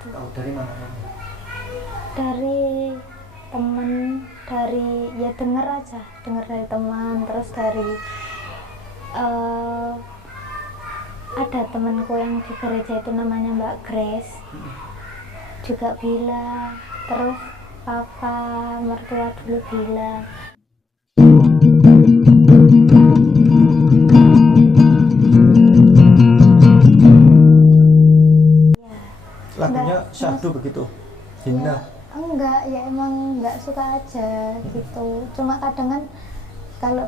Tahu dari mana kamu? Dari temen, dari ya denger aja, denger dari teman, terus dari ada temanku yang di gereja itu namanya Mbak Grace juga bilang, terus papa mertua dulu bilang. Lagunya Enggak, syahdu begitu, hina. enggak, ya emang enggak suka aja gitu. Cuma kadang kan kalau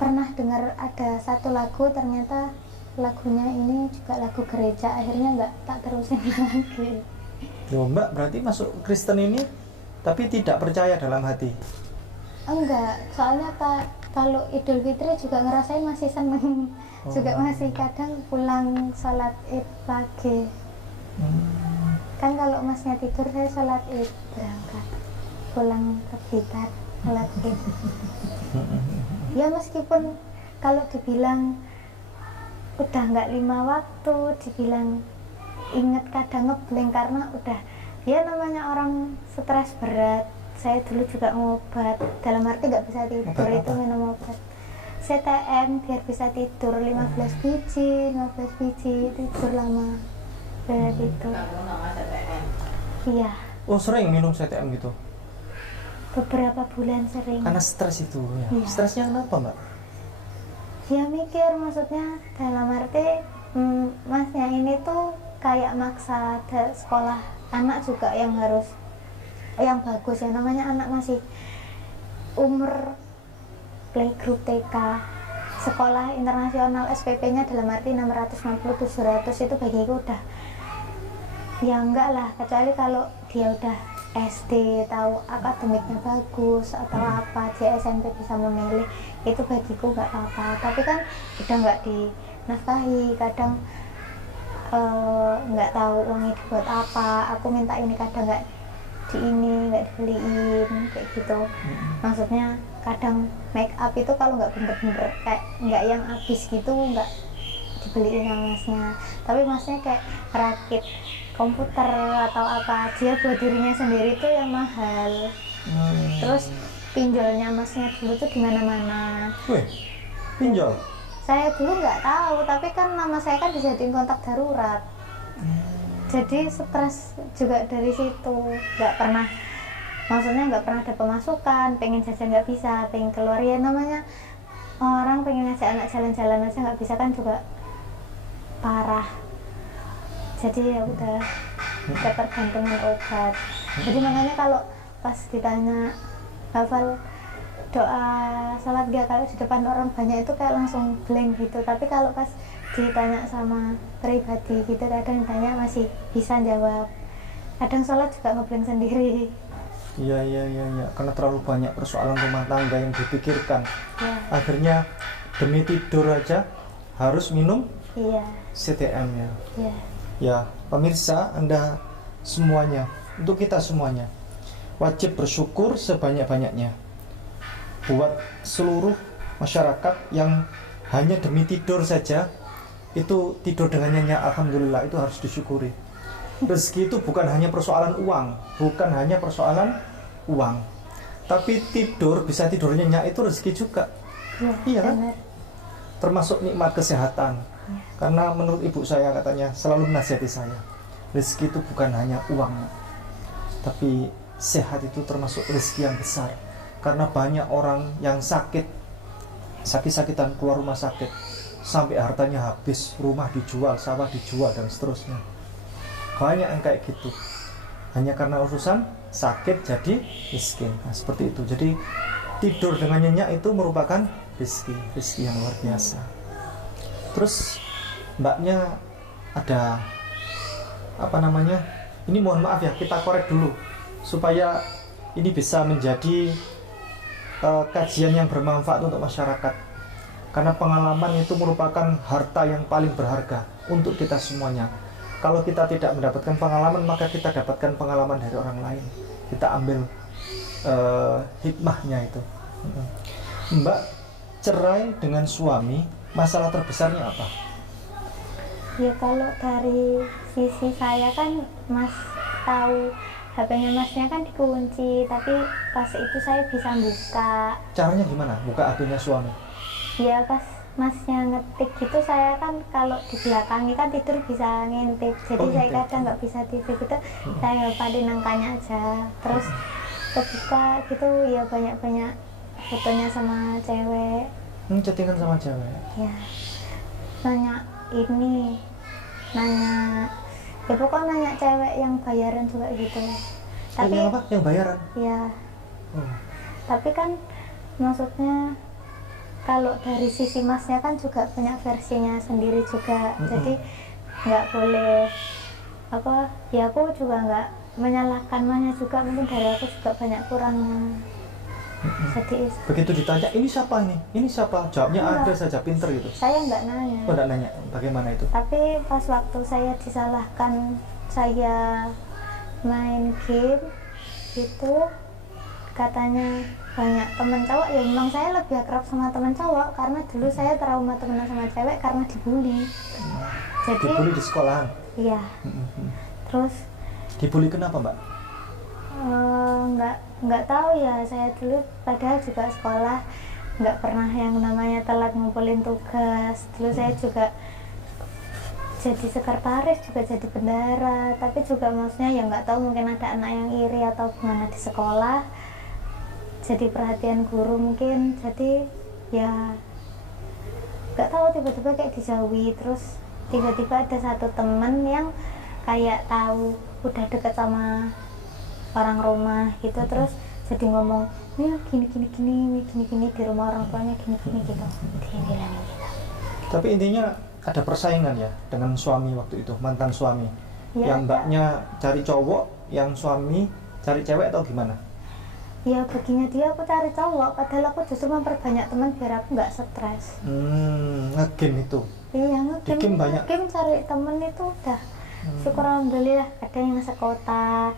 pernah dengar ada satu lagu, ternyata lagunya ini juga lagu gereja, akhirnya enggak tak terusin lagi. Loh, Mbak berarti masuk Kristen ini tapi tidak percaya dalam hati? Enggak, soalnya kalau Idul Fitri juga ngerasain masih seneng. Juga masih kadang pulang sholat id pagi. Kan kalau masnya tidur, saya sholat id berangkat pulang ke Blitar sholat id. Ya meskipun kalau dibilang udah nggak 5 waktu, dibilang inget kadang ngeblank karena udah ya namanya orang stres berat. Saya dulu juga ngobat, dalam arti nggak bisa tidur itu minum obat CTM biar bisa tidur 15 biji tidur lama biar tidur. Iya. Oh, sering minum CTM gitu? Beberapa bulan sering. Karena stres itu ya? Iya. Stresnya kenapa, Mbak? Dia mikir, maksudnya dalam arti masnya ini tuh kayak maksa sekolah anak juga yang harus yang bagus ya, namanya anak masih umur playgroup TK, sekolah internasional SPP-nya dalam arti 660-700 itu bagiku udah ya enggak lah, kecuali kalau dia udah SD tahu akademiknya bagus atau apa, dia SMP bisa memilih, itu bagiku nggak apa-apa. Tapi kan udah nggak dinafkahi, kadang nggak tahu uangnya dibuat apa, aku minta ini kadang nggak dibeliin kayak gitu. Maksudnya kadang make up itu kalau nggak bener-bener kayak nggak yang habis gitu nggak dibeliin sama masnya, tapi masnya kayak rakit komputer atau apa, dia buat dirinya sendiri tuh yang mahal. Terus pinjolnya masnya dulu tuh di mana-mana. Wih, pinjol? Saya dulu nggak tahu, tapi kan nama saya kan dijadiin kontak darurat. Jadi stres juga dari situ, nggak pernah, maksudnya nggak pernah ada pemasukan, pengen jajan nggak bisa, pengen keluar ya namanya orang pengen ngajak anak jalan-jalan aja nggak bisa kan juga parah. Jadi ya udah ketergantungan obat. Jadi makanya kalau pas ditanya hafal doa salat gak, kalau di depan orang banyak itu kayak langsung blank gitu, tapi kalau pas ditanya sama pribadi gitu kadang ditanya masih bisa jawab, kadang sholat juga ngeblank sendiri. Iya, karena terlalu banyak persoalan rumah tangga yang dipikirkan Ya. akhirnya demi tidur aja harus minum Iya. CTM ya. Iya. Ya, pemirsa, Anda semuanya, untuk kita semuanya wajib bersyukur sebanyak-banyaknya buat seluruh masyarakat yang hanya demi tidur saja itu tidur dengan nyenyak. Alhamdulillah, itu harus disyukuri. Rezeki itu bukan hanya persoalan uang, tapi tidur, bisa tidur nyenyak itu rezeki juga. Iya kan? Benar. Termasuk nikmat kesehatan. Karena menurut ibu saya katanya selalu menasihati saya, rezeki itu bukan hanya uang, tapi sehat itu termasuk rezeki yang besar. Karena banyak orang yang sakit-sakitan keluar rumah sakit sampai hartanya habis, rumah dijual, sawah dijual dan seterusnya. Banyak yang kayak gitu, hanya karena urusan sakit jadi miskin. Nah, seperti itu. Jadi tidur dengan nyenyak itu merupakan rezeki yang luar biasa. Terus mbaknya ada apa namanya, ini mohon maaf ya, kita korek dulu supaya ini bisa menjadi kajian yang bermanfaat untuk masyarakat, karena pengalaman itu merupakan harta yang paling berharga untuk kita semuanya. Kalau kita tidak mendapatkan pengalaman, maka kita dapatkan pengalaman dari orang lain, kita ambil hikmahnya itu. Mbak cerai dengan suami, masalah terbesarnya apa? Ya kalau dari sisi saya kan Mas tahu HP-nya Masnya kan dikunci, tapi pas itu saya bisa buka. Caranya gimana? Buka HP-nya suami? Ya pas Masnya ngetik gitu, saya kan kalau di belakangi kan tidur bisa ngintip, jadi saya ngintip. kadang nggak bisa tidur gitu, saya hafalin angkanya aja, terus kebuka gitu ya banyak-banyak fotonya sama cewek. Chattingan sama cewek? Ya, nanya ini, nanya ya pokoknya nanya cewek yang bayaran juga gitu. Tapi yang apa? Yang bayaran? ya tapi kan maksudnya kalau dari sisi Masnya kan juga banyak versinya sendiri juga, jadi nggak boleh apa ya, aku juga nggak menyalahkan Masnya juga, mungkin dari aku juga banyak kurangnya. Jadi begitu ditanya ini siapa ini siapa, jawabnya ada saja, pinter gitu. saya nggak nanya. Oh, nggak nanya bagaimana itu? Tapi pas waktu saya disalahkan saya main game itu, katanya banyak teman cowok, ya memang saya lebih akrab sama teman cowok karena dulu saya trauma temenan sama cewek karena dibully. Jadi dibully di sekolahan? Iya. Terus dibully kenapa, Mbak? Nggak tahu ya, saya dulu padahal juga sekolah nggak pernah yang namanya telat ngumpulin tugas. Dulu saya juga jadi sekretaris, juga jadi bendara, tapi juga maksudnya ya nggak tahu, mungkin ada anak yang iri atau gimana di sekolah, jadi perhatian guru mungkin, jadi ya nggak tahu tiba-tiba kayak dijauhi. Terus tiba-tiba ada satu temen yang kayak tahu udah deket sama orang rumah gitu, terus jadi ngomong nih gini di rumah orang tuanya gini gitu, dia bilang gitu. Tapi intinya ada persaingan ya dengan suami waktu itu, mantan suami ya, yang mbaknya cari cowok, yang suami cari cewek atau gimana? Ya baginya dia aku cari cowok, padahal aku justru memperbanyak teman biar aku nggak stres. Ngegame itu? Iya, ngegame banyak. Game cari temen itu udah syukur alhamdulillah ada yang sekota.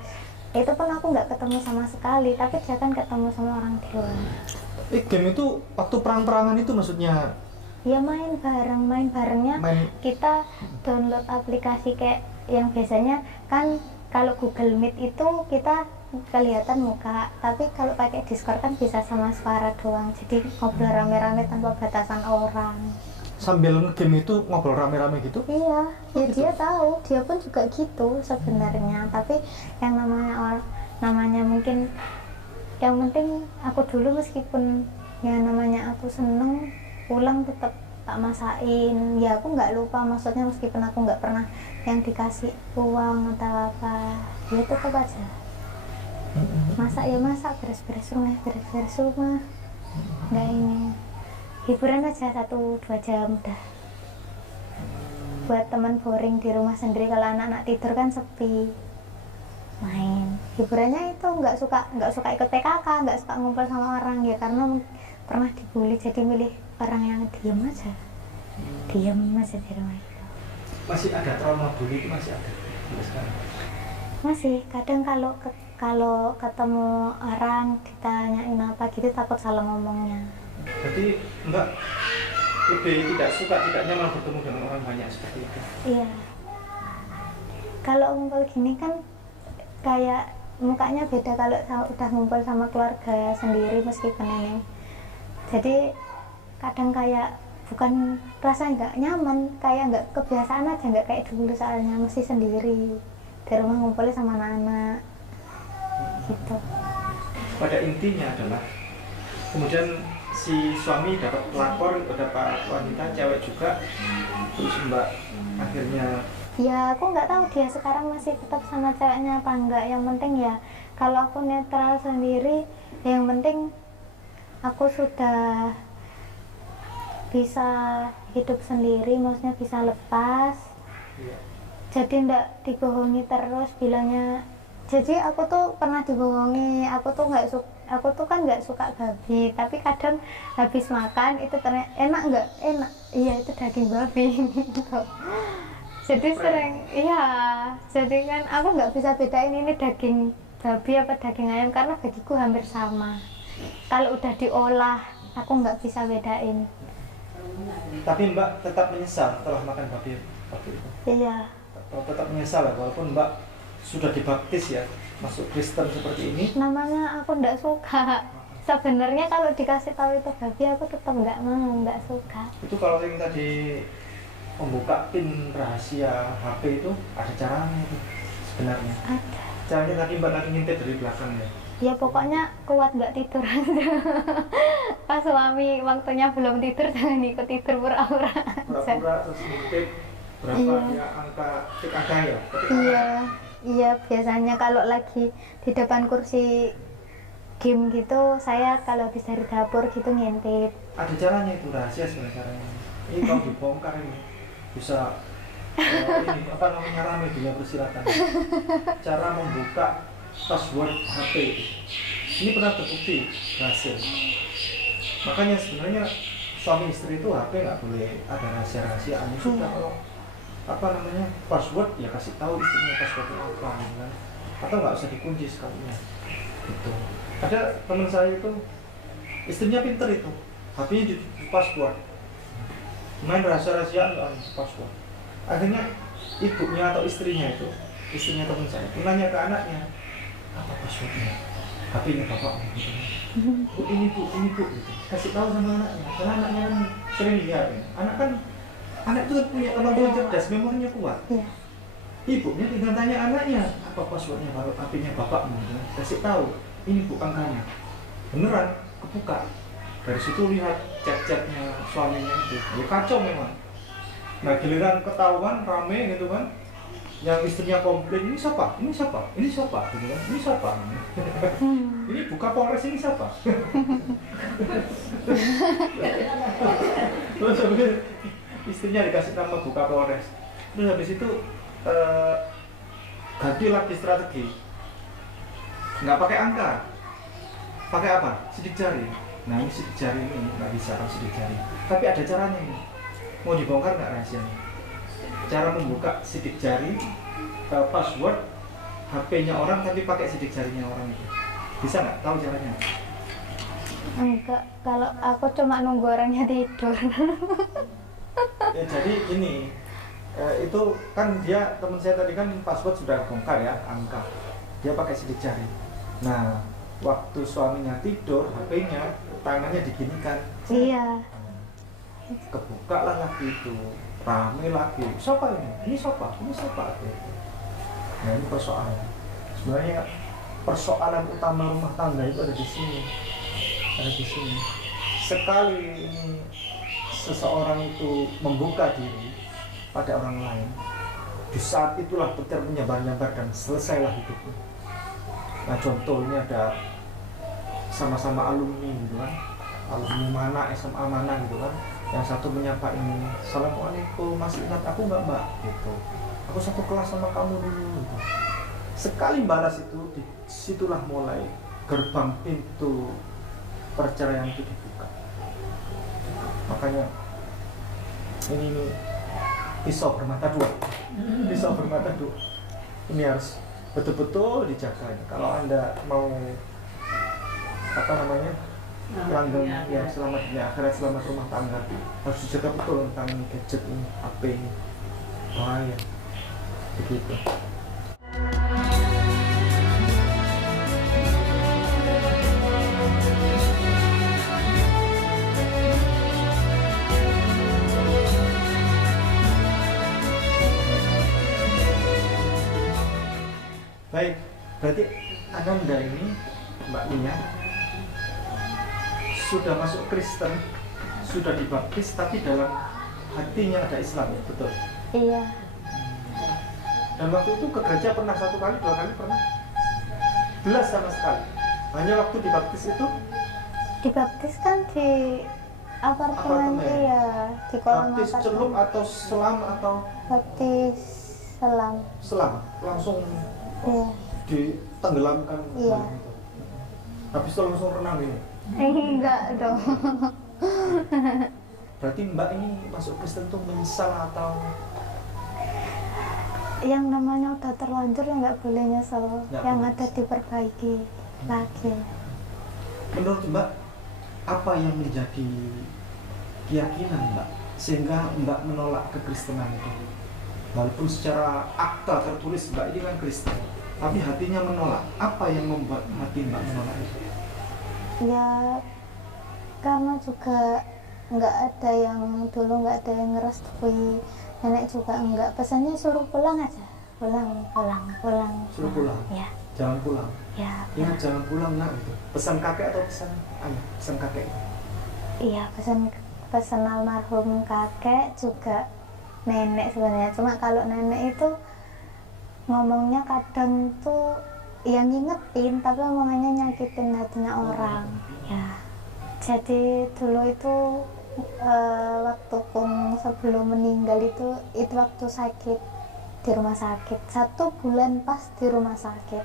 Itu pun aku nggak ketemu sama sekali, tapi dia kan ketemu sama orang di luar. Game itu waktu perang-perangan itu maksudnya? Ya main barengnya kita download aplikasi kayak yang biasanya kan kalau Google Meet itu kita kelihatan muka, tapi kalau pakai Discord kan bisa sama suara doang, jadi ngobrol rame-rame tanpa batasan orang. Sambil nge-game itu ngobrol rame-rame gitu? Iya, ya gitu. dia tahu, dia pun juga gitu sebenarnya, tapi yang namanya mungkin yang penting aku dulu meskipun ya namanya aku seneng pulang tetap tak masain, ya aku nggak lupa, maksudnya meskipun aku nggak pernah yang dikasih uang atau apa, ya tetap aja masak ya masak, beres-beres rumah, nggak ini hiburan aja 1-2 jam udah, buat teman boring di rumah sendiri, kalau anak-anak tidur kan sepi, main hiburannya itu nggak suka ikut PKK, nggak suka ngumpul sama orang ya, karena pernah dibully, jadi milih orang yang diam aja di rumah itu. Masih ada trauma bully itu, masih ada sekarang? Masih kadang kalau ketemu orang ditanyain apa gitu takut salah ngomongnya. Berarti Mbak lebih tidak nyaman bertemu dengan orang banyak seperti itu? Iya, kalau ngumpul gini kan kayak mukanya beda kalau udah ngumpul sama keluarga sendiri meskipun ini, jadi kadang kayak bukan rasa nggak nyaman, kayak nggak kebiasaan aja, nggak kayak dulu soalnya mesti sendiri di rumah ngumpulnya sama anak-anak gitu. Pada intinya adalah kemudian si suami dapat pelakor, dapat wanita cewek juga, terus Mbak akhirnya ya aku nggak tahu dia sekarang masih tetap sama ceweknya apa enggak, yang penting ya kalau aku netral sendiri, yang penting aku sudah bisa hidup sendiri, maksudnya bisa lepas, jadi ndak dibohongi terus bilangnya. Jadi aku tuh pernah dibohongi, aku tuh kan nggak suka babi, tapi kadang habis makan itu ternyata enak, iya itu daging babi gitu. Jadi sering, iya, jadi kan aku nggak bisa bedain ini daging babi apa daging ayam, karena bagiku hampir sama. Kalau udah diolah aku nggak bisa bedain. Tapi Mbak tetap menyesal setelah makan babi waktu itu? Iya. Tetap menyesal ya, walaupun Mbak sudah dibaptis ya, masuk Kristen seperti ini? Namanya aku nggak suka. Sebenarnya kalau dikasih tahu itu babi, aku tetap nggak mau, nggak suka. Itu kalau yang tadi membuka pin rahasia HP itu ada caranya itu sebenarnya? Ada. Caranya tadi Mbak lagi ngintip dari belakang ya? Ya pokoknya kuat nggak tidur aja. Pas suami waktunya belum tidur, jangan ikut tidur pura-pura. Pura-pura terus ngintip berapa ya angka ya? Iya, iya biasanya kalau lagi di depan kursi game gitu, saya kalau habis dari dapur gitu ngintip. Ada caranya itu, rahasia sebenarnya caranya. Ini kalau dibongkar ini bisa ini apa namanya, rame dunia persilatan. Cara membuka password HP ini pernah terbukti berhasil. Makanya sebenarnya suami istri itu HP nggak boleh ada rahasia-rahasiaan. Sudah kalau apa namanya password ya kasih tahu istrinya passwordnya apa gitu kan, atau nggak usah dikunci sekalinya gitu. Ada teman saya itu istrinya pinter itu, HP-nya di password, main rahasia-rahasiaan kan password. Akhirnya ibunya atau istrinya teman saya itu nanya ke anaknya, apa passwordnya? HP-nya bapak gitu. Bu, ini bu gitu. Kasih tahu sama anaknya, karena anaknya kan sering lihat ya. Anak itu kan punya kemampuan cerdas, memorinya kuat. Iya. Ibunya tinggal tanya anaknya, apa passwordnya baru HP-nya bapakmu gitu. Kasih tahu, ini bu angkanya. Beneran kebuka. Dari situ lihat chat-chatnya suaminya itu, ya kacau memang. Nah giliran ketahuan rame gitu kan, yang istrinya komplain, ini siapa? Ini siapa? Ini siapa? Gitu kan? Ini siapa? Ini buka Polres, ini siapa? Terus istrinya dikasih nama buka Polres. Terus habis itu ganti lagi strategi, nggak pakai angka, pakai apa? Sidik jari. Nah ini sidik jari ini nggak bisa kan sidik jari, tapi ada caranya ini. Mau dibongkar nggak rahasianya? Cara membuka sidik jari password HP-nya orang tapi pakai sidik jarinya orang itu. Bisa nggak? Tahu caranya? Enggak, kalau aku cuma nunggu orangnya tidur. Ya jadi ini itu kan dia, teman saya tadi kan password sudah bongkar ya, angka. Dia pakai sidik jari. Nah, waktu suaminya tidur, HP-nya tangannya diginikan. Iya. Kebuka lah lagi itu, rame lagi. Siapa ini? Ini siapa? Ini siapa? Nah ini persoalan. Sebenarnya persoalan utama rumah tangga itu ada di sini. Ada di sini. Sekali ini seseorang itu membuka diri pada orang lain, di saat itulah petir menyebar-nyebar dan selesailah hidupnya. Nah contohnya ada sama-sama alumni gitu kan, alumni mana, SMA mana gitu kan, yang satu menyapa ini, Assalamualaikum, masih ingat aku nggak mbak? Gitu. Aku satu kelas sama kamu dulu. Gitu. Sekali balas itu, disitulah mulai gerbang pintu perceraian itu dibuka. Makanya ini pisau bermata dua, pisau bermata dua. Ini harus betul-betul dijaga. Kalau Anda mau apa namanya, langgeng ya, selamat dunia akhirat, selamat rumah tangga, harus dijaga betul tentang ini, gadget ini, HP ini, bahaya begitu. Baik, berarti Anda ini, Mbak Nia, sudah masuk Kristen, sudah dibaptis, tapi dalam hatinya ada Islam, betul? Iya. Dan waktu itu ke gereja pernah 1 kali, 2 kali pernah? Belas sama sekali. Hanya waktu dibaptis itu? Dibaptis kan di apartemen. Iya, di kolam baptis apartemen. celup atau selam atau? Baptis selam. Selam, langsung Iya. ditenggelamkan. Iya. Gitu. Habis itu langsung renang ini? Enggak dong. Berarti Mbak ini masuk Kristen tuh menyesal atau? Yang namanya udah terlanjur ya nggak boleh nyesel. Nggak Yang boleh. ada diperbaiki lagi. Menurut Mbak, apa yang menjadi keyakinan Mbak sehingga Mbak menolak kekristenan itu? Walaupun secara akta tertulis Mbak ini kan Kristen, tapi hatinya menolak. Apa yang membuat hati Mbak menolak itu? Ya karena juga nggak ada yang dulu, nggak ada yang ngerestui, nenek juga enggak, pesannya suruh pulang aja, pulang Suruh pulang? Ya, Jangan pulang? ya, Ingat jangan pulang nak gitu. Pesan kakek atau pesan ayah? Pesan kakek? iya, pesan almarhum kakek juga nenek sebenarnya. Cuma kalau nenek itu ngomongnya kadang tuh yang ngingetin, tapi omongannya nyakitin hatinya orang. Ya, jadi dulu itu waktu Kung sebelum meninggal itu waktu sakit di rumah sakit, 1 bulan pas di rumah sakit.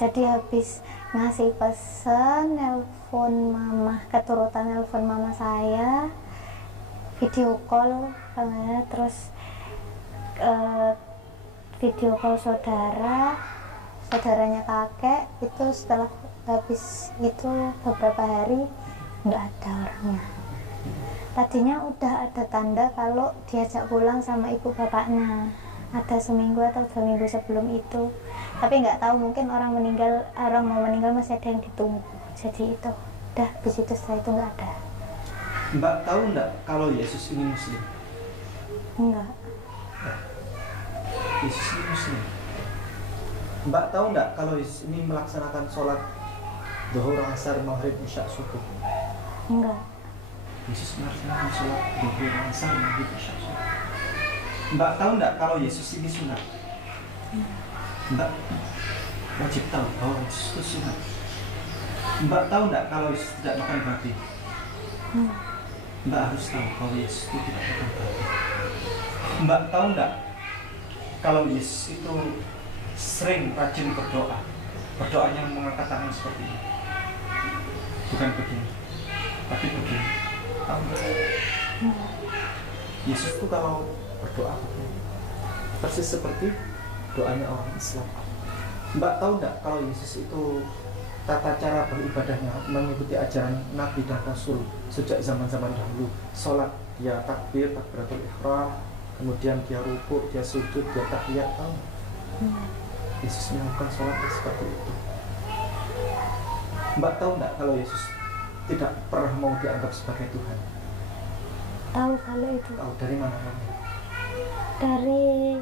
Jadi habis ngasih pesan, nelpon mama, keturutan nelpon mama saya, video call, terus video call saudaranya kakek. Itu setelah habis itu beberapa hari nggak ada orangnya. Tadinya udah ada tanda kalau diajak pulang sama ibu bapaknya, ada seminggu atau 2 minggu sebelum itu, tapi nggak tahu, mungkin orang mau meninggal masih ada yang ditunggu. Jadi itu udah, habis itu setelah itu nggak ada. Mbak tahu nggak kalau Yesus ini Muslim? Enggak. Yesus ini Muslim. Mbak tahu nggak kalau Yesus ini melaksanakan sholat Zuhur, Asar, Maghrib, Isya, Subuh? Enggak. Yesus melaksanakan sholat Zuhur, Asar, Maghrib, Isya, Subuh. Mbak tahu nggak kalau Yesus ini sunat? Mbak wajib tahu bahwa Yesus itu sunat. Mbak tahu nggak kalau Yesus tidak makan babi? Mbak harus tahu bahwa Yesus itu tidak makan babi. Mbak tahu nggak kalau Yesus itu sering rajin berdoa? Berdoanya mengangkat tangan seperti ini, bukan begini, tapi begini. Tahu nggak? Yesus itu kalau berdoa begini, persis seperti doanya orang Islam. Mbak tahu nggak kalau Yesus itu tata cara beribadahnya mengikuti ajaran Nabi dan Rasul sejak zaman-zaman dahulu. Sholat dia takbir, takbiratul ihram, kemudian dia rukuk, dia sujud, dia tahiyat. Tahu? Yesus melakukan sholat seperti itu. Mbak tahu nggak kalau Yesus tidak pernah mau dianggap sebagai Tuhan? Tahu kalau itu. Tahu dari mana? Dari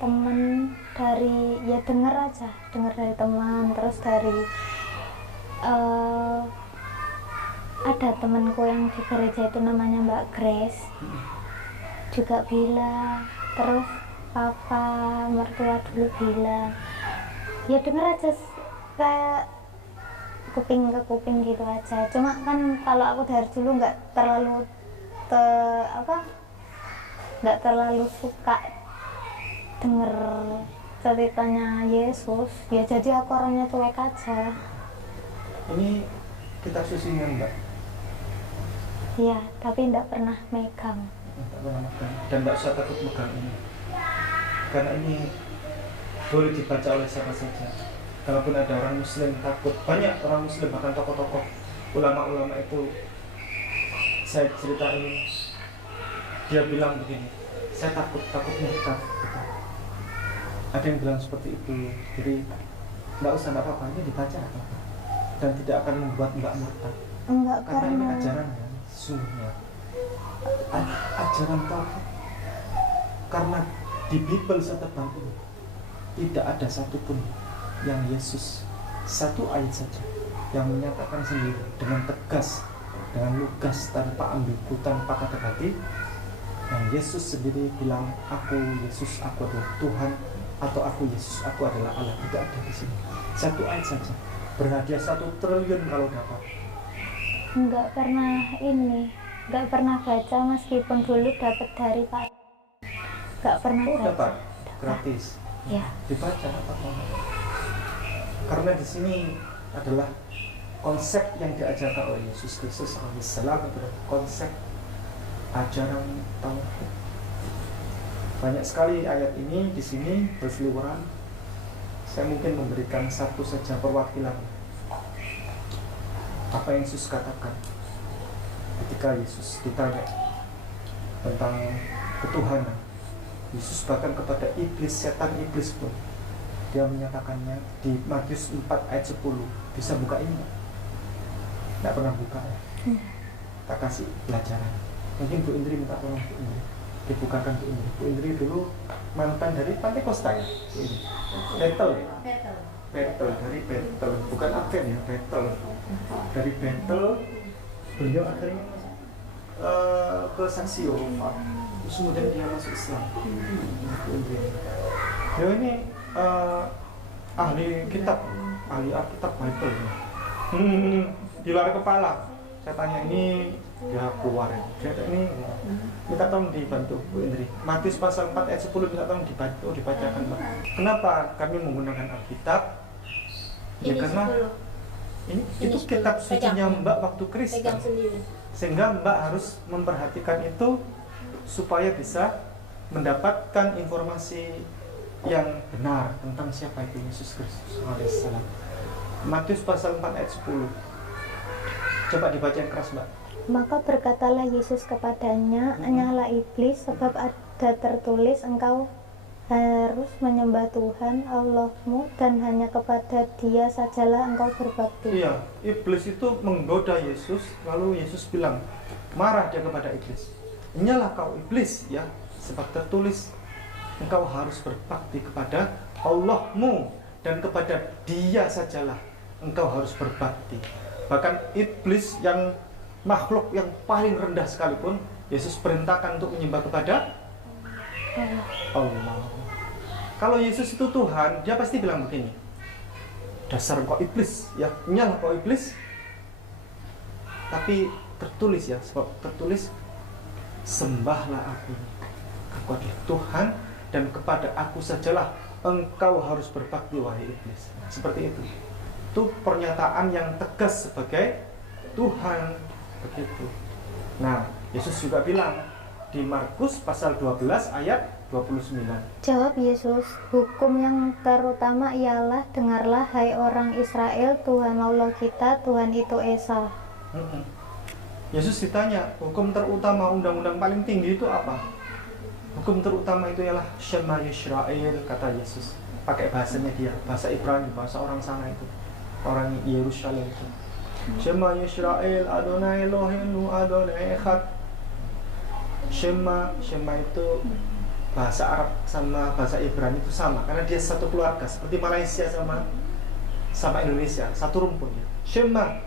teman, ya dengar dari teman, terus dari ada temanku yang di gereja itu namanya Mbak Grace, juga bilang, terus papa mertua dulu bilang, ya denger aja kayak kuping ke kuping gitu aja. Cuma kan kalau aku dari dulu nggak terlalu suka denger ceritanya Yesus, ya jadi aku orangnya cuek aja. Ini kita susingan Mbak? Iya, tapi nggak pernah megang. Nggak pernah megang, dan nggak usah takut megang ini, karena ini boleh dibaca oleh siapa saja. Kalaupun ada orang Muslim takut, banyak orang Muslim, bahkan tokoh-tokoh ulama-ulama itu saya ceritain, dia bilang begini, saya takut murtad gitu. Ada yang bilang seperti itu. Jadi nggak usah, nggak apa-apa, ini dibaca apa-apa, dan tidak akan membuat Mbak murtad. Enggak, karena ini ajaran ya, sesungguhnya ajaran tauhid. Karena di Bible setebal ini tidak ada satupun yang Yesus, satu ayat saja yang menyatakan sendiri dengan tegas, dengan lugas, tanpa ambigu, tanpa kata hati, yang Yesus sendiri bilang, aku Yesus, aku adalah Tuhan, atau aku Yesus, aku adalah Allah. Tidak ada di sini. Satu ayat saja, berhadiah 1 triliun kalau dapat. Nggak pernah baca, meskipun dulu dapat dari Pak. Nggak pernah baca. Dapat gratis. Ya. Dibaca apa-apa. Karena di sini adalah konsep yang diajarkan oleh Yesus Kristus alaihissalam, adalah konsep ajaran tauhid. Banyak sekali ayat ini di sini berseliweran. Saya mungkin memberikan satu saja perwakilan apa yang Yesus katakan ketika Yesus ditanya tentang ketuhanan. Yesus bahkan kepada iblis, setan iblis pun dia menyatakannya di Matius 4 ayat 10. Bisa buka ini nggak? Nggak pernah buka ya? Tak kasih pelajaran. Mungkin Bu Indri minta tolong Bu Indri dibukakan Bu Indri. Bu Indri dulu mantan dari Pantai Kosta ya? Battle dari Battle, bukan Advent ya, Battle. Dari Battle beliau akhirnya ke Saksi Yehova, terus kemudian dia masuk Islam. Dia ini ahli kitab, ahli Alkitab Bible ya. Di luar kepala. Saya tanya ini, dia keluar ya. Dia ini minta tolong dibantu Bu Indri. Matius pasal 4 ayat 10 minta tolong dibacakan Mbak. Kenapa kami menggunakan Alkitab? Ya karena itu kitab sucinya Mbak waktu Kristen. Sehingga Mbak harus memperhatikan itu supaya bisa mendapatkan informasi yang benar tentang siapa itu Yesus Kristus alaihissalam. Matius pasal 4 ayat 10. Coba dibaca yang keras Mbak. Maka berkatalah Yesus kepadanya, "Nyala iblis, sebab ada tertulis, engkau harus menyembah Tuhan Allahmu dan hanya kepada Dia sajalah engkau berbakti." Iya, iblis itu menggoda Yesus, lalu Yesus bilang, marah dia kepada iblis. "Nyalah kau iblis ya, sebab tertulis engkau harus berbakti kepada Allahmu dan kepada Dia sajalah engkau harus berbakti." Bahkan iblis yang makhluk yang paling rendah sekalipun Yesus perintahkan untuk menyembah kepada Allah. Kalau Yesus itu Tuhan, dia pasti bilang begini, "Dasar kau iblis ya, nyala kau iblis." Tapi tertulis ya, sebab tertulis, "Sembahlah aku adalah Tuhan dan kepada aku sajalah engkau harus berbakti wahai iblis." Seperti itu. Itu pernyataan yang tegas sebagai Tuhan, begitu. Nah, Yesus juga bilang di Markus pasal 12 ayat 29. Jawab Yesus, "Hukum yang terutama ialah, dengarlah hai orang Israel, Tuhan Allah kita, Tuhan itu Esa." Yesus ditanya, hukum terutama, undang-undang paling tinggi itu apa? Hukum terutama itu ialah Shema Yisrael, kata Yesus. Pakai bahasanya dia, bahasa Ibrani, bahasa orang sana itu, orang Yerusalem itu. Shema Yisrael, Adonai Eloheinu, Adonai Echad. Shema itu bahasa Arab sama bahasa Ibrani itu sama, karena dia satu keluarga, seperti Malaysia sama Indonesia, satu rumpun ya. Shema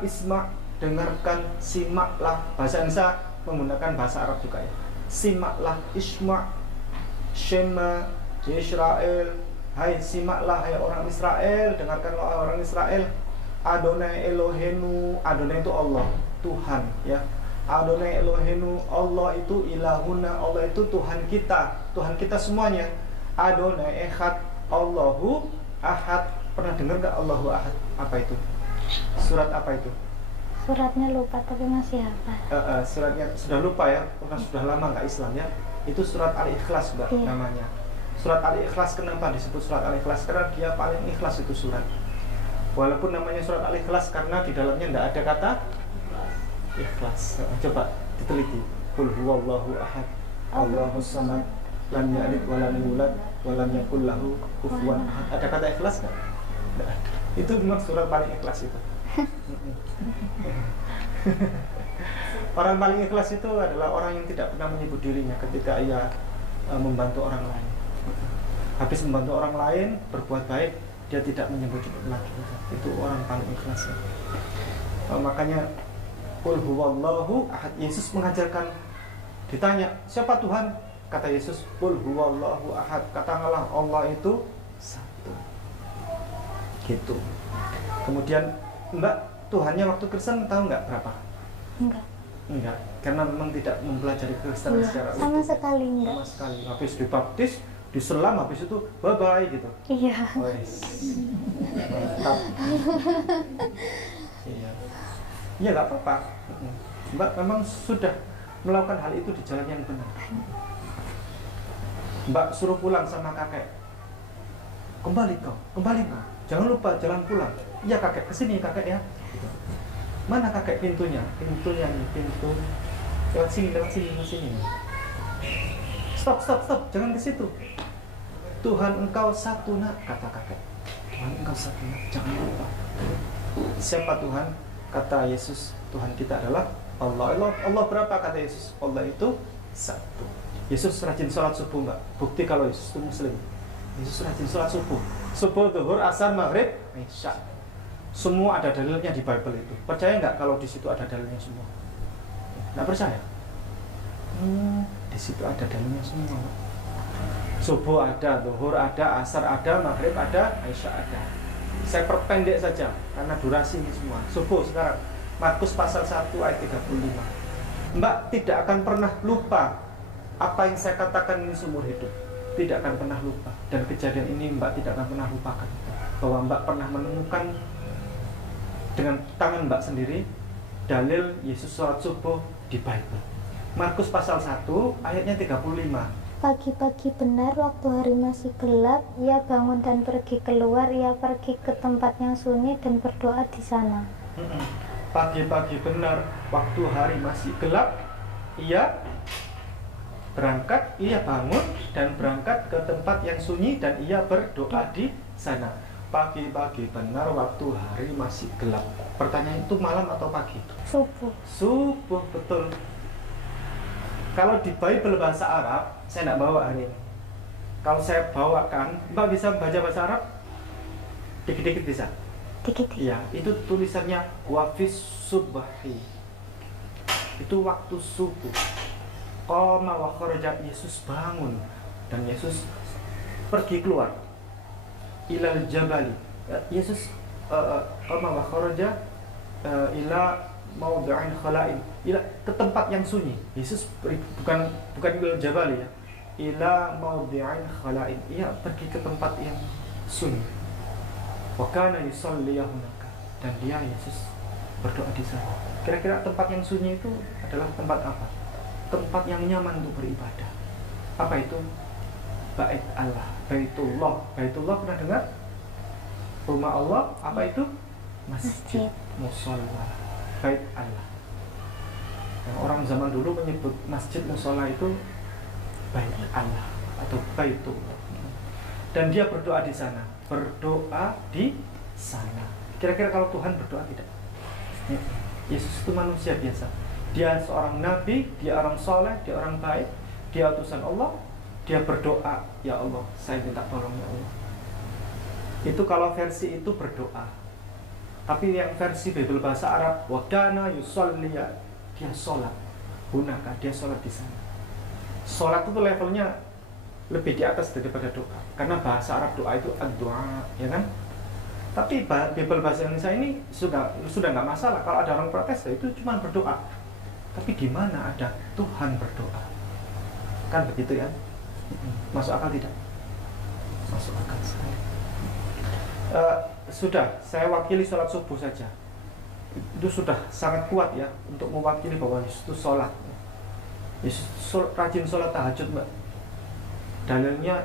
isma, dengarkan, simaklah. Bahasa Indonesia menggunakan bahasa Arab juga ya. Simaklah, isma, Shema Yisrael, hai simaklah hai orang Israel, dengarkanlah orang Israel. Adonai Eloheinu, Adonai itu Allah, Tuhan ya. Adonai Eloheinu, Allah itu ilahuna, Allah itu Tuhan kita semuanya. Adonai Echad, Allahu Ahad. Pernah dengar nggak Allahu Ahad? Apa itu? Surat apa itu? Suratnya lupa tapi masih hafal. Suratnya sudah lupa ya, karena sudah lama nggak Islam ya. Itu surat Al-Ikhlas Mbak, iya, namanya. Surat Al-Ikhlas, kenapa disebut surat Al-Ikhlas? Karena dia paling ikhlas itu surat. Walaupun namanya surat Al-Ikhlas karena di dalamnya tidak ada kata ikhlas. Coba diteliti. Qul huwallahu ahad, Allahus samad, lam yalid wa lam yulad wa lam yakul lahu kufuwan ahad. Ada kata ikhlas enggak? Enggak ada. Itu memang surat paling ikhlas itu. Orang paling ikhlas itu adalah orang yang tidak pernah menyebut dirinya ketika ia membantu orang lain. Habis membantu orang lain berbuat baik, dia tidak menyebut lagi. Itu orang paling ikhlas ya. Makanya Qul huwallahu ahad. Yesus mengajarkan, ditanya, siapa Tuhan? Kata Yesus, Qul huwallahu ahad. Katakanlah Allah itu satu. Gitu. Kemudian Mbak, Tuhannya waktu Kristen tahu nggak berapa? Enggak, karena memang tidak mempelajari Kristen secara sama sekali enggak. Sama sekali. Habis dibaptis, diselam, habis itu bye-bye gitu. Iya. Mantap. Iya. Ya nggak apa-apa. Mbak memang sudah melakukan hal itu di jalan yang benar. Mbak suruh pulang sama kakek, kembali kau, jangan lupa jalan pulang. Iya kakek, kesini kakek ya. Mana kakek pintunya? Pintu lewat sini. Stop, jangan ke situ. Tuhan engkau satu nak, kata kakek. Tuhan engkau satu nak, jangan lupa. Siapa Tuhan? Kata Yesus, Tuhan kita adalah Allah. Allah berapa, kata Yesus? Allah itu satu. Yesus rajin sholat subuh, Mbak. Bukti kalau Yesus itu Muslim. Yesus rajin sholat subuh. Subuh, zuhur, asar, maghrib, isya. Semua ada dalilnya di Bible itu. Percaya nggak kalau di situ ada dalilnya semua? Nggak percaya? Di situ ada dalilnya semua. Subuh ada, zuhur ada, asar ada, maghrib ada, isya ada. Saya perpendek saja karena durasi ini semua. Subuh sekarang, Markus pasal 1 ayat 35. Mbak tidak akan pernah lupa apa yang saya katakan ini seumur hidup. Tidak akan pernah lupa. Dan kejadian ini Mbak tidak akan pernah lupakan. Bahwa Mbak pernah menemukan dengan tangan Mbak sendiri dalil Yesus sholat subuh di Bible. Markus pasal 1 ayatnya 35. Pagi-pagi benar waktu hari masih gelap, ia bangun dan pergi keluar. Ia pergi ke tempat yang sunyi dan berdoa di sana. Pagi-pagi benar waktu hari masih gelap, ia berangkat, ia bangun dan berangkat ke tempat yang sunyi dan ia berdoa di sana. Pagi-pagi benar waktu hari masih gelap. Pertanyaan itu malam atau pagi? Subuh, betul. Kalau di Bible bahasa Arab, saya tidak bawa hari ini. Kalau saya bawakan, Mbak bisa baca bahasa Arab? Dikit-dikit bisa? Dikit-dikit. Iya, itu tulisannya wafis subhi. Itu waktu subuh. Qoma wa kharaja, Yesus bangun dan Yesus pergi keluar. Ilal jabali. Yesus qoma wa kharaja ila maudi'in khala'in, ila ke tempat yang sunyi. Yesus bukan ilal jabali ya. Ila maudi'in khala'in. Ia pergi ke tempat yang sunyi. Wa kana yusalli hunaka, dan dia Yesus berdoa di sana. Kira-kira tempat yang sunyi itu adalah tempat apa? Tempat yang nyaman untuk beribadah. Apa itu? Bait Allah, Baitullah. Baitullah pernah dengar? Rumah Allah, apa itu? Masjid, musholla, Bait Allah. Nah, orang zaman dulu menyebut masjid musholla itu Bait Allah atau Baitullah. Dan dia berdoa di sana. Berdoa di sana. Kira-kira kalau Tuhan berdoa tidak? Yesus itu manusia biasa. Dia seorang nabi, dia orang soleh, dia orang baik, dia utusan Allah. Dia berdoa, ya Allah, saya minta tolong ya Allah. Itu kalau versi itu berdoa. Tapi yang versi Bible bahasa Arab, wadana yusolli, dia sholat. Hunaka, dia sholat di sana. Sholat itu levelnya lebih di atas daripada doa. Karena bahasa Arab doa itu ad-doa, ya kan? Tapi Bible bahasa Indonesia ini sudah nggak masalah. Kalau ada orang protes, ya itu cuma berdoa. Tapi di mana ada Tuhan berdoa? Kan begitu ya? Masuk akal tidak? Masuk akal sekali. Sudah, saya wakili sholat subuh saja. Itu sudah sangat kuat ya untuk mewakili bahwa Yesus itu sholat. Yesus rajin sholat tahajud, Mbak. Dalilnya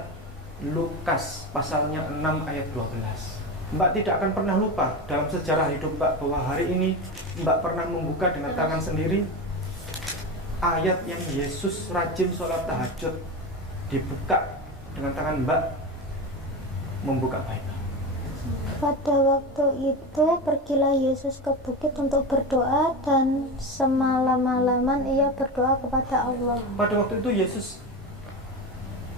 Lukas pasalnya 6 ayat 12. Mbak tidak akan pernah lupa dalam sejarah hidup Mbak bahwa hari ini Mbak pernah membuka dengan tangan sendiri ayat yang Yesus rajin sholat tahajud, dibuka dengan tangan Mbak membuka Bible. Pada waktu itu pergilah Yesus ke bukit untuk berdoa, dan semalam-malaman ia berdoa kepada Allah. Pada waktu itu Yesus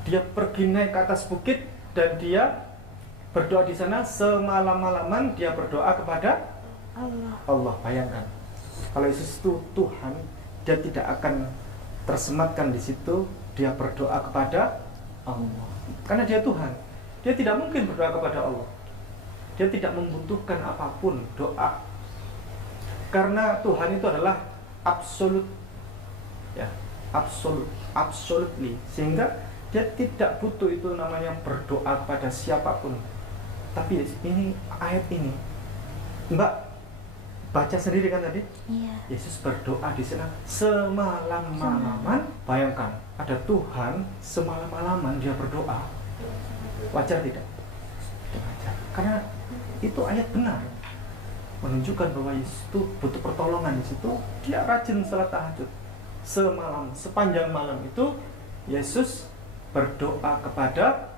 dia pergi naik ke atas bukit dan dia berdoa di sana. Semalam-malaman dia berdoa kepada Allah. Bayangkan, kalau Yesus itu Tuhan, dia tidak akan tersematkan di situ. Dia berdoa kepada Allah karena dia Tuhan. Dia tidak mungkin berdoa kepada Allah. Dia tidak membutuhkan apapun doa, karena Tuhan itu adalah absolut, ya, absolutely, sehingga dia tidak butuh itu namanya berdoa kepada siapapun. Tapi ini ayat ini, Mbak baca sendiri kan tadi? Iya. Yesus berdoa di sana semalam-malaman. Bayangkan, ada Tuhan semalam-malaman dia berdoa. Wajar tidak? Wajar. Karena itu ayat benar, menunjukkan bahwa Yesus itu butuh pertolongan di situ. Dia rajin salat tahajud semalam, sepanjang malam itu Yesus berdoa kepada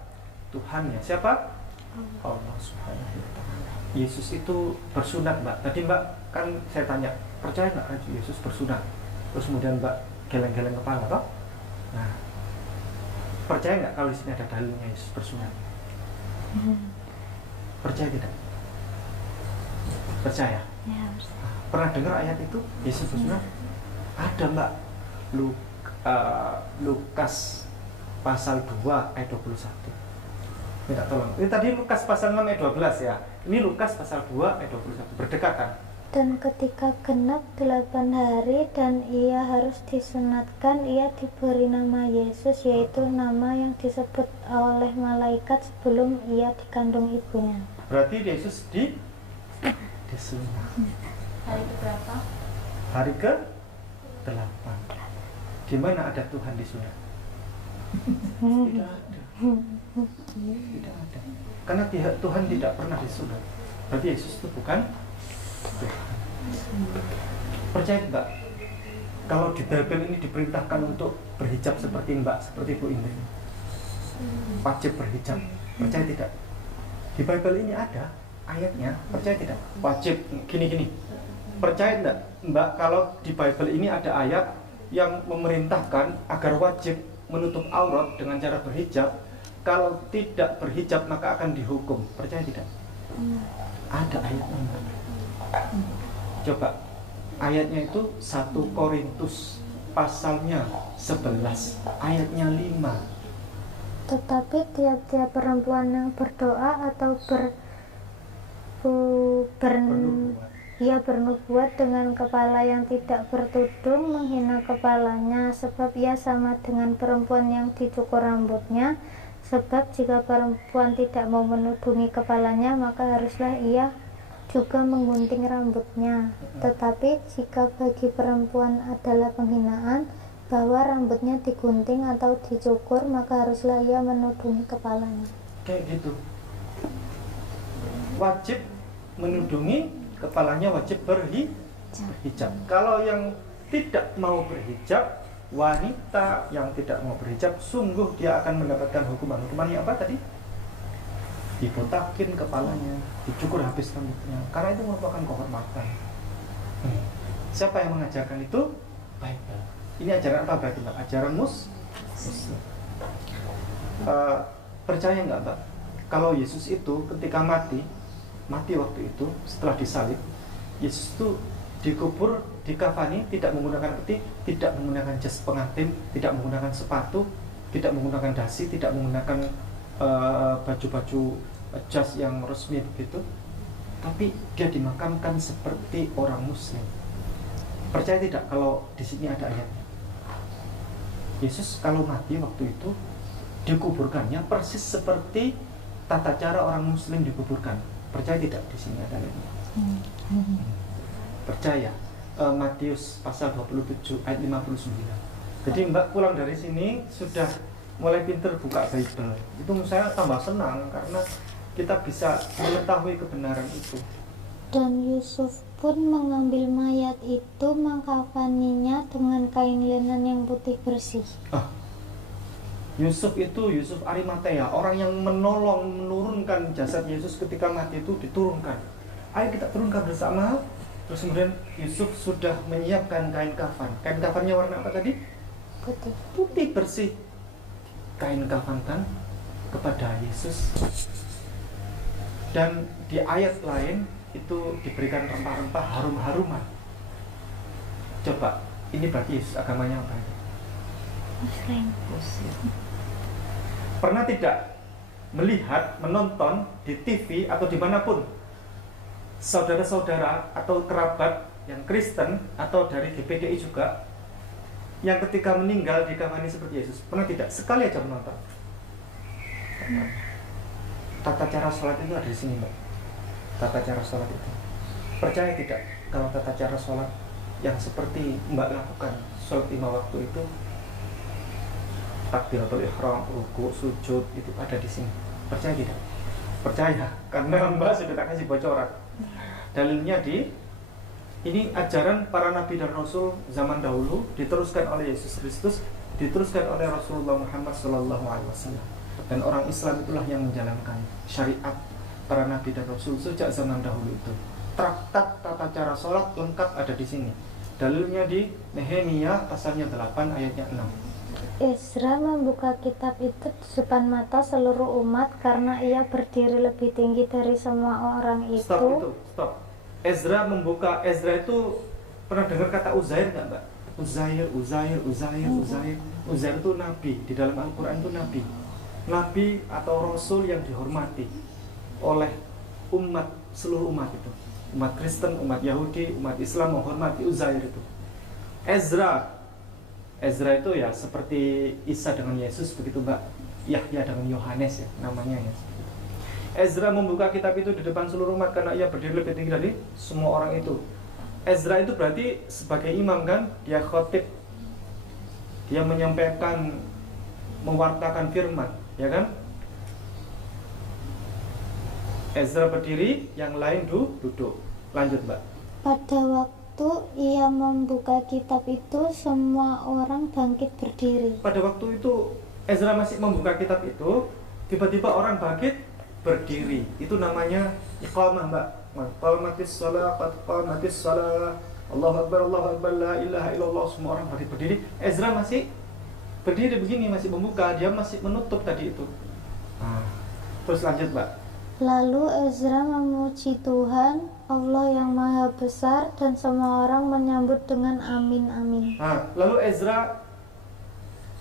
Tuhannya. Siapa? Allah Subhanahu wa Ta'ala. Yesus itu bersunat, Mbak. Tadi Mbak kan saya tanya, percaya nggak Yesus bersunat? Terus kemudian Mbak geleng-geleng kepala, toh? Nah, percaya nggak kalau di sini ada dalilnya Yesus bersunat? Percaya tidak? Percaya? Ya, Pernah dengar ayat itu Yesus bersunat? Ada, Mbak. Lukas pasal 2 ayat 21. Minta tolong. Ini tadi Lukas pasal 6 ayat 12 ya. Ini Lukas pasal 2 ayat 21. Berdekatan. Dan ketika genap 8 hari dan ia harus disunatkan, ia diberi nama Yesus, yaitu nama yang disebut oleh malaikat sebelum ia dikandung ibunya. Berarti Yesus disunat. Hari ke berapa? Hari ke 8. Di mana ada Tuhan disunat? Tidak ada. Tidak ada. Karena Tuhan tidak pernah disunat. Berarti Yesus itu bukan Tuhan. Percaya Mbak? Kalau di Bible ini diperintahkan untuk berhijab seperti Mbak, seperti Bu Indri, wajib berhijab. Percaya tidak? Di Bible ini ada ayatnya. Percaya tidak? Wajib gini-gini. Percaya tidak Mbak kalau di Bible ini ada ayat yang memerintahkan agar wajib menutup aurat dengan cara berhijab? Kalau tidak berhijab maka akan dihukum. Percaya tidak? Ada ayatnya Mbak. Coba ayatnya itu 1 Korintus pasalnya 11 ayatnya 5. Tetapi tiap-tiap perempuan yang berdoa atau bernubuat dengan kepala yang tidak bertudung menghina kepalanya, sebab ia sama dengan perempuan yang dicukur rambutnya. Sebab jika perempuan tidak mau menudungi kepalanya, maka haruslah ia juga menggunting rambutnya. Tetapi jika bagi perempuan adalah penghinaan bahwa rambutnya digunting atau dicukur, maka haruslah ia menudungi kepalanya. Kayak gitu. Wajib menudungi kepalanya, wajib berhijab. Kalau yang tidak mau berhijab, wanita yang tidak mau berhijab, sungguh dia akan mendapatkan hukuman-hukumannya apa tadi? Dibotakin kepalanya, dicukur habis rambutnya, karena itu merupakan kehormatan. Siapa yang mengajarkan itu? Bible. Ini ajaran apa berarti Mbak? Ajaran Muslim. Percaya nggak Mbak? Kalau Yesus itu ketika mati waktu itu setelah disalib, Yesus itu dikubur, dikafani, tidak menggunakan peti, tidak menggunakan jas pengantin, tidak menggunakan sepatu, tidak menggunakan dasi, tidak menggunakan baju-baju jas yang resmi begitu, tapi dia dimakamkan seperti orang Muslim. Percaya tidak kalau di sini ada ayatnya? Yesus kalau mati waktu itu dikuburkannya persis seperti tata cara orang Muslim dikuburkan. Percaya tidak di sini ada ayatnya? Percaya. Matius pasal 27 ayat 59. Jadi Mbak pulang dari sini sudah mulai pinter buka Bible. Itu saya tambah senang karena kita bisa mengetahui kebenaran itu. Dan Yusuf pun mengambil mayat itu, mengkafaninya dengan kain linen yang putih bersih. Yusuf itu Yusuf Arimatea, orang yang menurunkan jasad Yesus ketika mati itu diturunkan. Ayo kita turunkan bersama. Terus kemudian Yusuf sudah menyiapkan kain kafan. Kain kafannya warna apa tadi? Putih. Putih bersih. Kain kafankan kepada Yesus. Dan di ayat lain itu diberikan rempah-rempah harum-haruman. Coba, ini berarti Yesus agamanya apa itu? Muslim. Pernah tidak melihat, menonton di TV atau dimanapun saudara-saudara atau kerabat yang Kristen atau dari GPDI juga yang ketika meninggal dikafani seperti Yesus? Pernah tidak? Sekali aja menonton. Tata cara sholat itu ada di sini Mbak. Tata cara sholat itu. Percaya tidak kalau tata cara sholat yang seperti Mbak lakukan sholat 5 waktu itu, takbiratul ihram, ruku, sujud itu ada di sini? Percaya tidak? Percaya, karena Mbak sudah tak kasih bocoran. Dalilnya ini ajaran para nabi dan rasul zaman dahulu diteruskan oleh Yesus Kristus diteruskan oleh Rasulullah Muhammad SAW, dan orang Islam itulah yang menjalankan syariat para nabi dan rasul sejak zaman dahulu itu. Traktat tata cara sholat lengkap ada di sini. Dalilnya di Nehemia pasalnya 8 ayatnya 6. Ezra membuka kitab itu di depan mata seluruh umat karena ia berdiri lebih tinggi dari semua orang itu. Stop. Ezra itu pernah dengar kata Uzair nggak, Mbak? Uzair itu nabi. Di dalam Al-Quran itu nabi atau rasul yang dihormati oleh seluruh umat itu. Umat Kristen, umat Yahudi, umat Islam menghormati Uzair itu. Ezra itu ya seperti Isa dengan Yesus begitu, Mbak. Yahya dengan Yohanes ya namanya ya. Ezra membuka kitab itu di depan seluruh umat karena ia berdiri lebih tinggi dari semua orang itu. Ezra itu berarti sebagai imam kan, dia khotib, dia menyampaikan, mewartakan firman, ya kan? Ezra berdiri, yang lain duduk. Lanjut, Mbak. Pada waktu ia membuka kitab itu, semua orang bangkit berdiri. Pada waktu itu Ezra masih membuka kitab itu, tiba-tiba orang bangkit berdiri. Itu namanya iqamah, Mbak. Qamatis shalah, qad qamatis shalah. Allahu akbar, la ilaha illallah. Semua orang bangkit berdiri. Ezra masih berdiri begini, masih membuka, dia masih menutup tadi itu. Terus lanjut, Mbak. Lalu Ezra memuji Tuhan, Allah yang Maha Besar, dan semua orang menyambut dengan amin, amin. Lalu Ezra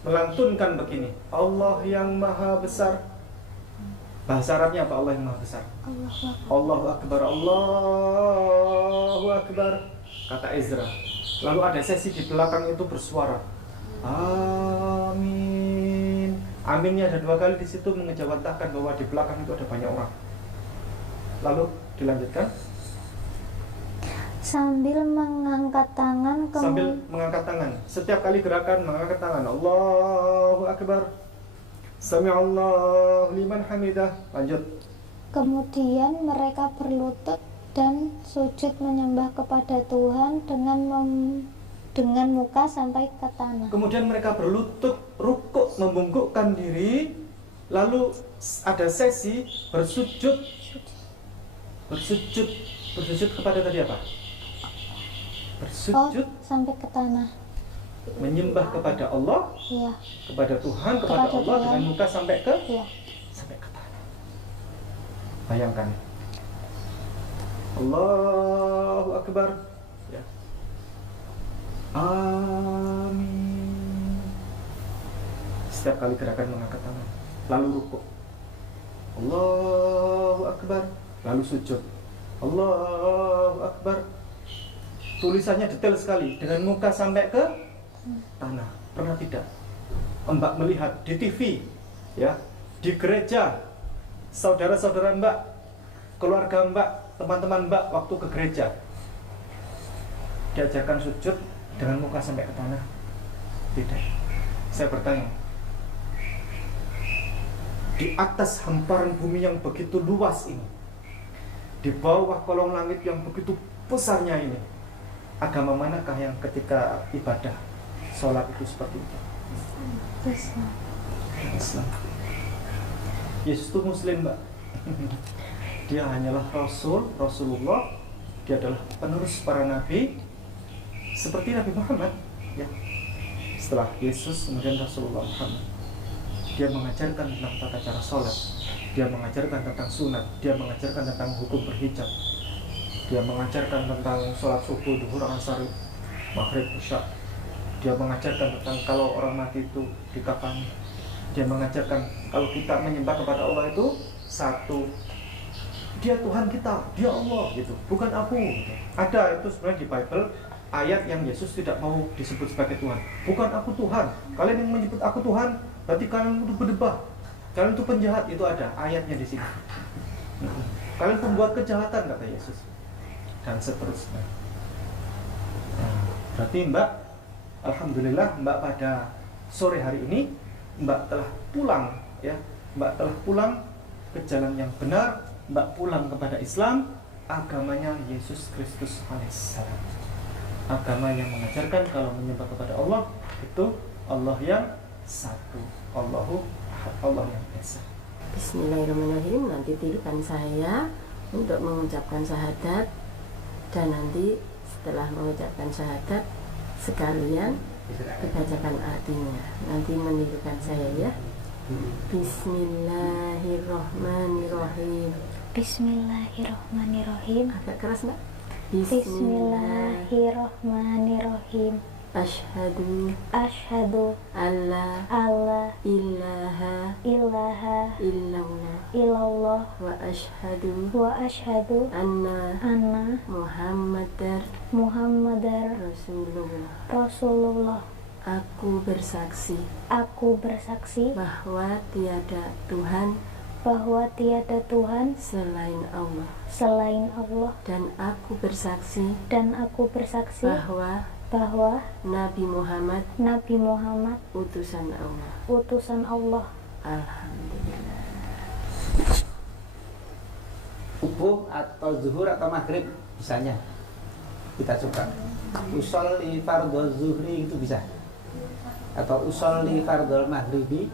melantunkan begini, Allah yang Maha Besar. Bahasa Arabnya apa Allah yang Maha Besar? Allahu Akbar, Allahu Akbar, kata Ezra. Lalu ada sesi di belakang itu bersuara, amin. Aminnya ada 2 kali di situ mengejawantahkan bahwa di belakang itu ada banyak orang. Lalu dilanjutkan sambil mengangkat tangan. Setiap kali gerakan mengangkat tangan. Allahu Akbar, Sami'allahu liman hamidah. Lanjut. Kemudian mereka berlutut dan sujud menyembah kepada Tuhan dengan muka sampai ke tanah. Kemudian mereka berlutut, rukuk, membungkukkan diri. Lalu ada sesi bersujud kepada tadi apa? Bersujud sampai ke tanah. Menyembah kepada Allah, ya. Kepada Tuhan, kepada Allah Tuhan. Dengan muka sampai ke tanah. Bayangkan. Allahu Akbar. Ya. Amin. Setiap kali gerakan mengangkat tangan, lalu rukuk. Allahu Akbar. Lalu sujud. Allahu Akbar. Tulisannya detail sekali, dengan muka sampai ke tanah. Pernah tidak Mbak melihat di TV, ya, di gereja, saudara-saudara Mbak, keluarga Mbak, teman-teman Mbak waktu ke gereja diajarkan sujud dengan muka sampai ke tanah? Tidak. Saya bertanya, di atas hamparan bumi yang begitu luas ini, di bawah kolong langit yang begitu besarnya ini, agama manakah yang ketika ibadah sholat itu seperti itu? Islam. Yesus itu Muslim, Mbak. Dia hanyalah Rasulullah. Dia adalah penerus para nabi, seperti Nabi Muhammad, ya. Setelah Yesus kemudian Rasulullah Muhammad. Dia mengajarkan tentang tata cara sholat, dia mengajarkan tentang sunat, dia mengajarkan tentang hukum berhijab, dia mengajarkan tentang sholat subuh, duhur, asar, maghrib, isya. Dia mengajarkan tentang kalau orang mati itu dikafani. Dia mengajarkan kalau kita menyembah kepada Allah itu satu, dia Tuhan kita, dia Allah gitu, bukan aku gitu. Ada itu sebenarnya di Bible ayat yang Yesus tidak mau disebut sebagai Tuhan. Bukan aku Tuhan, kalian yang menyebut aku Tuhan berarti kalian itu berdebah, kalian itu penjahat. Itu ada ayatnya di sini. Kalian pembuat kejahatan, kata Yesus, dan seterusnya. Berarti Mbak, alhamdulillah Mbak pada sore hari ini Mbak telah pulang, ya. Mbak telah pulang ke jalan yang benar. Mbak pulang kepada Islam, agamanya Yesus Kristus alaihissalam. Agama yang mengajarkan kalau menyembah kepada Allah itu Allah yang satu. Allahu Ahad, Allah yang esa. Bismillahirrahmanirrahim. Nanti tirukan saya untuk mengucapkan syahadat, dan nanti setelah mengucapkan syahadat sekalian dibacakan artinya. Nanti menirukan saya ya. Bismillahirrahmanirrahim. Bismillahirrahmanirrahim. Agak keras Mbak. Bismillahirrahmanirrahim. Asyhadu Alla ilaha illallah illallah wa asyhadu anna Muhammadar Muhammadar Rasulullah. Aku bersaksi bahwa tiada Tuhan selain Allah, dan aku bersaksi bahwa Nabi Muhammad utusan Allah. Alhamdulillah. Subuh atau zuhur atau maghrib bisanya kita coba. Usolli fardhu zuhri itu bisa, atau usolli fardhu maghribi